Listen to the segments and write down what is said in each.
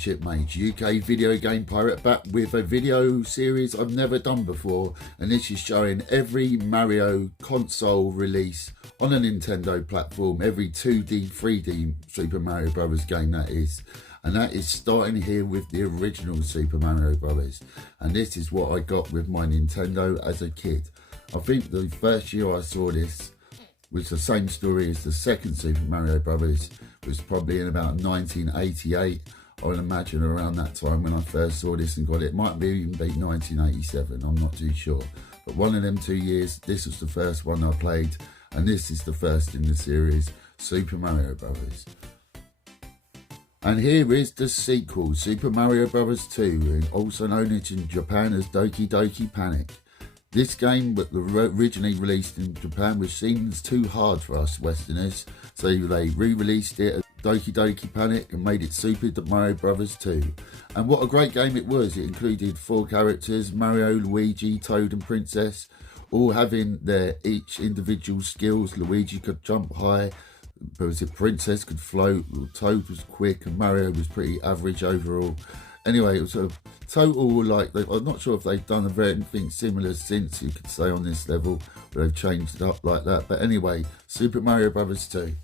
Shipmates, UK video game pirate, back with a video series I've never done before, and this is showing every Mario console release on a Nintendo platform, every 2D, 3D Super Mario Brothers game that is. And that is starting here with the original Super Mario Brothers. And this is what I got with my Nintendo as a kid. I think the first year I saw this was the same story as the second Super Mario Brothers. It was probably in about 1988. I would imagine around that time when I first saw this and got it. Might be even be 1987, I'm not too sure. But one of them 2 years, this was the first one I played. And this is the first in the series, Super Mario Brothers. And here is the sequel, Super Mario Bros. 2, also known in Japan as Doki Doki Panic. This game, but originally released in Japan, was seen as too hard for us Westerners, so they re-released it as Doki Doki Panic and made it Super Mario Bros. 2. And what a great game it was. It included 4 characters, Mario, Luigi, Toad and Princess, all having their each individual skills. Luigi could jump high, Princess could float, Toad was quick, and Mario was pretty average overall. Anyway, it was a total, like, I'm not sure if they've done anything similar since, you could say, on this level, but they've changed it up like that. But anyway, Super Mario Bros. 2.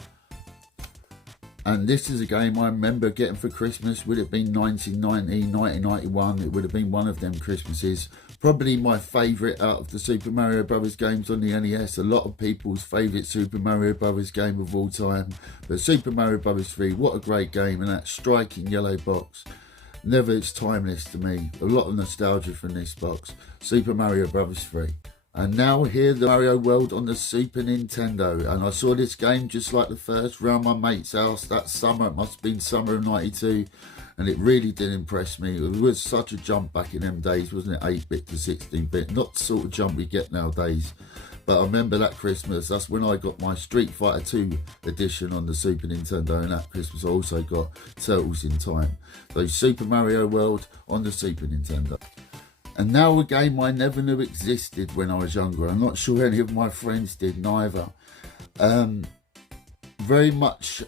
And this is a game I remember getting for Christmas. Would it have been 1990, 1991? It would have been one of them Christmases. Probably my favourite out of the Super Mario Brothers games on the NES. A lot of people's favourite Super Mario Brothers game of all time. But Super Mario Brothers 3, what a great game. And that striking yellow box. Never, it's timeless to me. A lot of nostalgia from this box. Super Mario Brothers 3. And now here, the Mario World on the Super Nintendo. And I saw this game just like the first, round my mate's house that summer. It must have been summer of 92. And it really did impress me. It was such a jump back in them days, wasn't it? 8-bit to 16-bit. Not the sort of jump we get nowadays. But I remember that Christmas, that's when I got my Street Fighter 2 edition on the Super Nintendo. And that Christmas I also got Turtles in Time. So Super Mario World on the Super Nintendo. And now a game I never knew existed when I was younger. I'm not sure any of my friends did neither. Very much,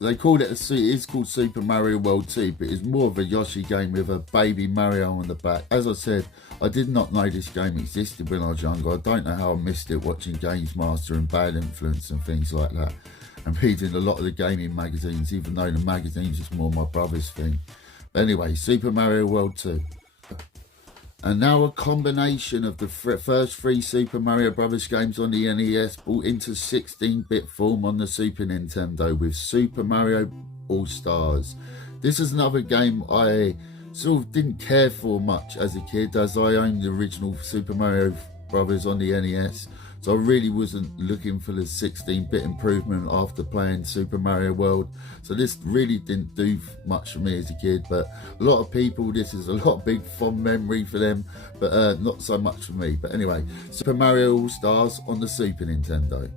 they called it, it is called Super Mario World 2, but it's more of a Yoshi game with a baby Mario on the back. As I said, I did not know this game existed when I was younger. I don't know how I missed it watching Games Master and Bad Influence and things like that. And reading a lot of the gaming magazines, even though the magazines is more my brother's thing. But anyway, Super Mario World 2. And now a combination of the first 3 Super Mario Brothers games on the NES brought into 16-bit form on the Super Nintendo with Super Mario All-Stars. This is another game I sort of didn't care for much as a kid, as I owned the original Super Mario Brothers on the NES. So I really wasn't looking for the 16-bit improvement after playing Super Mario World. So this really didn't do much for me as a kid, but a lot of people, this is a lot of big fond memory for them, but not so much for me. But anyway, Super Mario All-Stars on the Super Nintendo.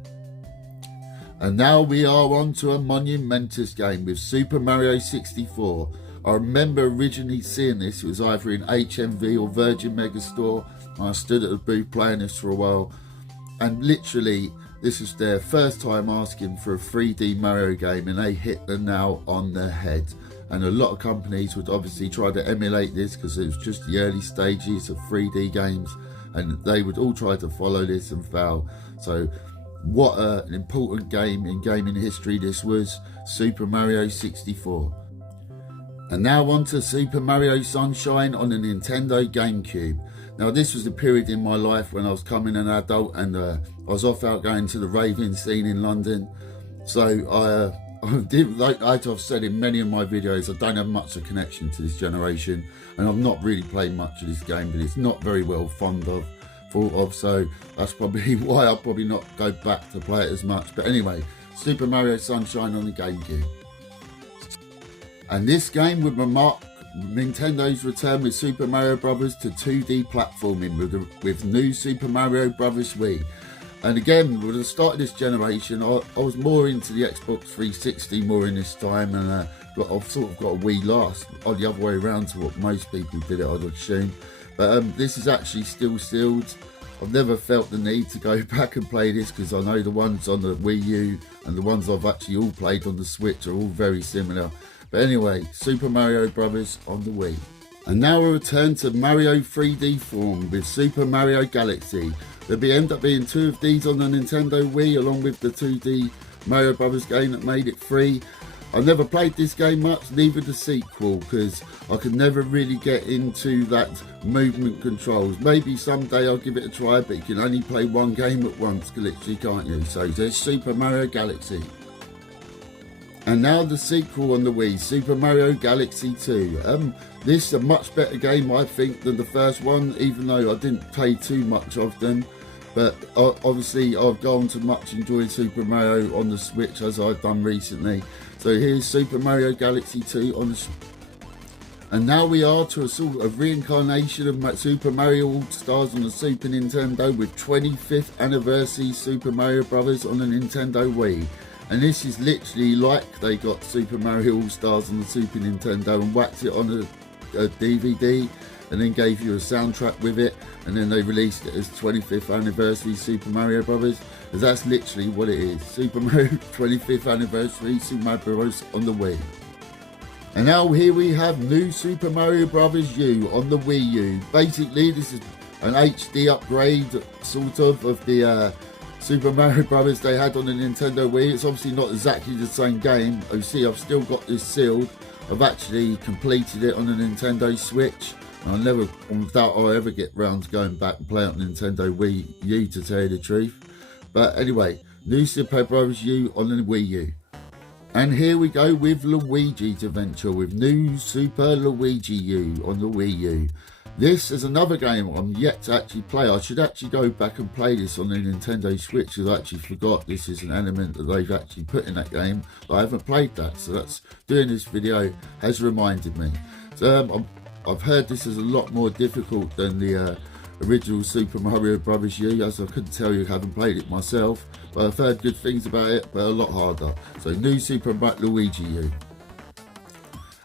And now we are on to a monumentous game with Super Mario 64. I remember originally seeing this, it was either in HMV or Virgin Megastore. I stood at the booth playing this for a while. And literally, this was their first time asking for a 3D Mario game, and they hit the nail on the head. And a lot of companies would obviously try to emulate this because it was just the early stages of 3D games, and they would all try to follow this and fail. So what an important game in gaming history this was, Super Mario 64. And now on to Super Mario Sunshine on the Nintendo GameCube. Now this was a period in my life when I was becoming an adult, and I was off out going to the raving scene in London. So I did, like I've said in many of my videos, I don't have much of a connection to this generation, and I've not really played much of this game, but it's not very well thought of, so that's probably why I'll probably not go back to play it as much. But anyway, Super Mario Sunshine on the GameCube. And this game would mark Nintendo's return with Super Mario Bros. To 2D platforming with new Super Mario Bros. Wii. And again, with the start of this generation, I was more into the Xbox 360 more in this time, and I've sort of got a Wii last, or the other way around to what most people did it, I'd assume. But this is actually still sealed. I've never felt the need to go back and play this because I know the ones on the Wii U and the ones I've actually all played on the Switch are all very similar. But anyway, Super Mario Brothers on the Wii. And now we return to Mario 3D form with Super Mario Galaxy. There'll end up being 2 of these on the Nintendo Wii, along with the 2D Mario Brothers game that made it free. I never played this game much, neither the sequel, because I could never really get into that movement controls. Maybe someday I'll give it a try, but you can only play one game at once, literally, can't you? So there's Super Mario Galaxy. And now the sequel on the Wii, Super Mario Galaxy 2. This is a much better game, I think, than the first one, even though I didn't play too much of them. But obviously I've gone to much enjoy Super Mario on the Switch, as I've done recently. So here's Super Mario Galaxy 2 on the and now we are to a sort of reincarnation of Super Mario All-Stars on the Super Nintendo with 25th anniversary Super Mario Brothers on the Nintendo Wii. And this is literally like they got Super Mario All-Stars on the Super Nintendo and whacked it on a DVD and then gave you a soundtrack with it, and then they released it as 25th anniversary Super Mario Brothers, because that's literally what it is. Super Mario 25th anniversary Super Mario Bros. On the Wii. And now here we have new Super Mario Bros. U on the Wii U. Basically this is an HD upgrade sort of the Super Mario Brothers they had on the Nintendo Wii. It's obviously not exactly the same game. You see, I've still got this sealed. I've actually completed it on the Nintendo Switch. I doubt I'll ever get round to going back and play on Nintendo Wii U, to tell you the truth. But anyway, new Super Bros. U on the Wii U. And here we go with Luigi's Adventure with new Super Luigi U on the Wii U. This is another game I'm yet to actually play. I should actually go back and play this on the Nintendo Switch, because I actually forgot this is an element that they've actually put in that game. I haven't played that, so that's doing this video has reminded me. So I've heard this is a lot more difficult than the original Super Mario Bros. U, as I couldn't tell you, haven't played it myself, but I've heard good things about it, but a lot harder. So new Super Luigi U.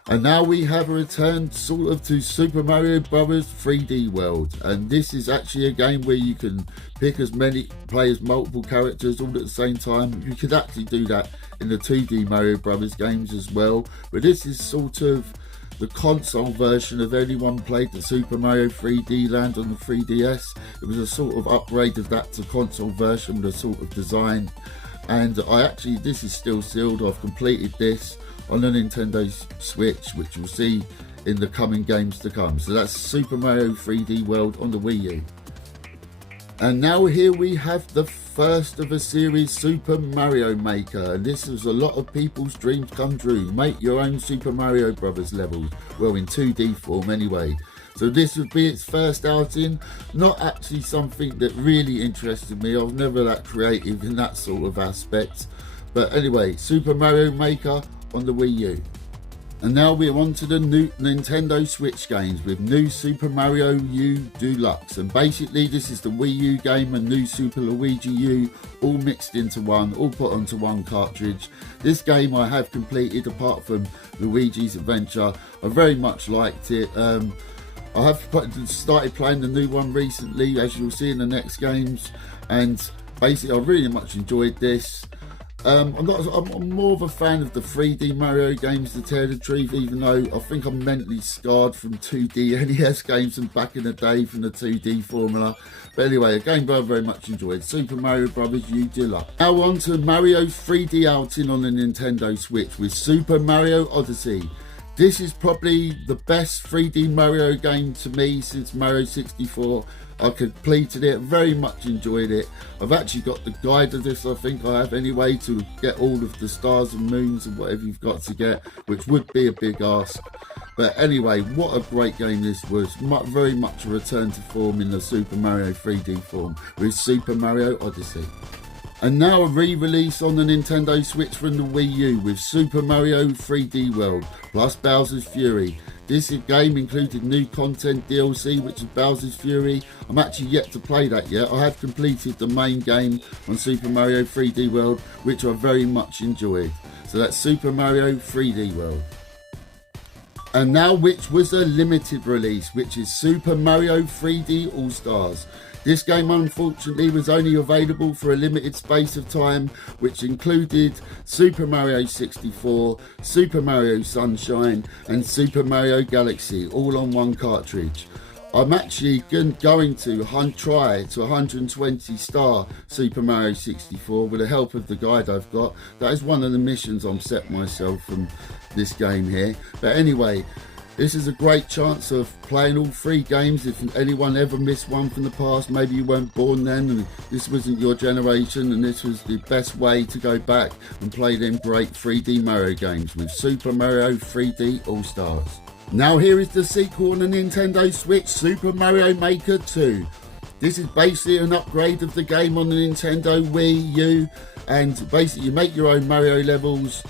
And now we have a return sort of to Super Mario Bros. 3D World, and this is actually a game where you can play as multiple characters all at the same time. You could actually do that in the 2D Mario Bros. Games as well, but this is sort of the console version of anyone played the Super Mario 3D Land on the 3DS. It was a sort of upgrade of that to console version with a sort of design. And this is still sealed. I've completed this on the Nintendo Switch, which you'll see in the coming games to come. So that's Super Mario 3D World on the Wii U. And now here we have the first of a series, Super Mario Maker. And this is a lot of people's dreams come true. Make your own Super Mario Brothers levels. Well, in 2D form anyway. So this would be its first outing. Not actually something that really interested me. I was never that creative in that sort of aspect. But anyway, Super Mario Maker on the Wii U. And now we're on to the new Nintendo Switch games with new Super Mario U Deluxe. And basically this is the Wii U game and new Super Luigi U all mixed into one, all put onto one cartridge. This game I have completed apart from Luigi's Adventure. I very much liked it. I have started playing the new one recently, as you'll see in the next games. And basically I really much enjoyed this. I'm more of a fan of the 3D Mario games, to tell the truth, even though I think I'm mentally scarred from 2D NES games from back in the day from the 2D formula. But anyway, a game I very much enjoyed, Super Mario Bros. U Deluxe. Now on to Mario's 3D outing on the Nintendo Switch with Super Mario Odyssey. This is probably the best 3D Mario game to me since Mario 64. I completed it, very much enjoyed it. I've actually got the guide of this, I think I have anyway, to get all of the stars and moons and whatever you've got to get, which would be a big ask. But anyway, what a great game this was. Very much a return to form in the Super Mario 3D form with Super Mario Odyssey. And now a re-release on the Nintendo Switch from the Wii U with Super Mario 3D World plus Bowser's Fury. This game included new content DLC, which is Bowser's Fury. I'm actually yet to play that yet. I have completed the main game on Super Mario 3D World, which I very much enjoyed. So that's Super Mario 3D World. And now which was a limited release, which is Super Mario 3D All-Stars. This game unfortunately was only available for a limited space of time, which included Super Mario 64, Super Mario Sunshine and Super Mario Galaxy, all on one cartridge. I'm actually going to try to 120 star Super Mario 64 with the help of the guide I've got. That is one of the missions I'm set myself from this game here. But anyway, this is a great chance of playing all 3 games. If anyone ever missed one from the past, maybe you weren't born then and this wasn't your generation, and this was the best way to go back and play them great 3D Mario games with Super Mario 3D All-Stars. Now here is the sequel on the Nintendo Switch, Super Mario Maker 2. This is basically an upgrade of the game on the Nintendo Wii U, and basically you make your own Mario levels,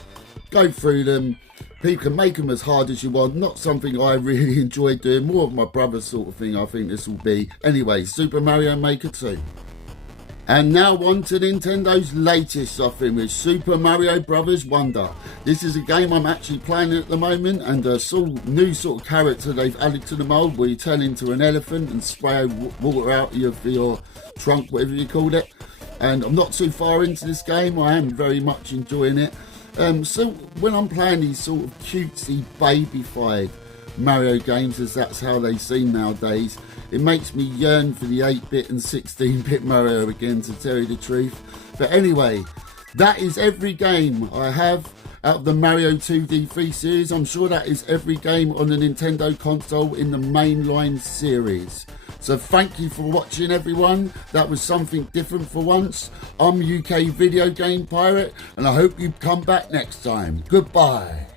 go through them. People can make them as hard as you want. Not something I really enjoy doing. More of my brother's sort of thing, I think this will be. Anyway, Super Mario Maker 2. And now on to Nintendo's latest offering with Super Mario Bros. Wonder. This is a game I'm actually playing at the moment, and a new sort of character they've added to the mold where you turn into an elephant and spray water out of your trunk, whatever you called it. And I'm not too far into this game. I am very much enjoying it. So when I'm playing these sort of cutesy, babyfied Mario games, as that's how they seem nowadays, it makes me yearn for the 8-bit and 16-bit Mario again, to tell you the truth. But anyway, that is every game I have out of the Mario 2D 3 series. I'm sure that is every game on the Nintendo console in the mainline series. So thank you for watching, everyone. That was something different for once. I'm UK Video Game Pirate, and I hope you come back next time. Goodbye.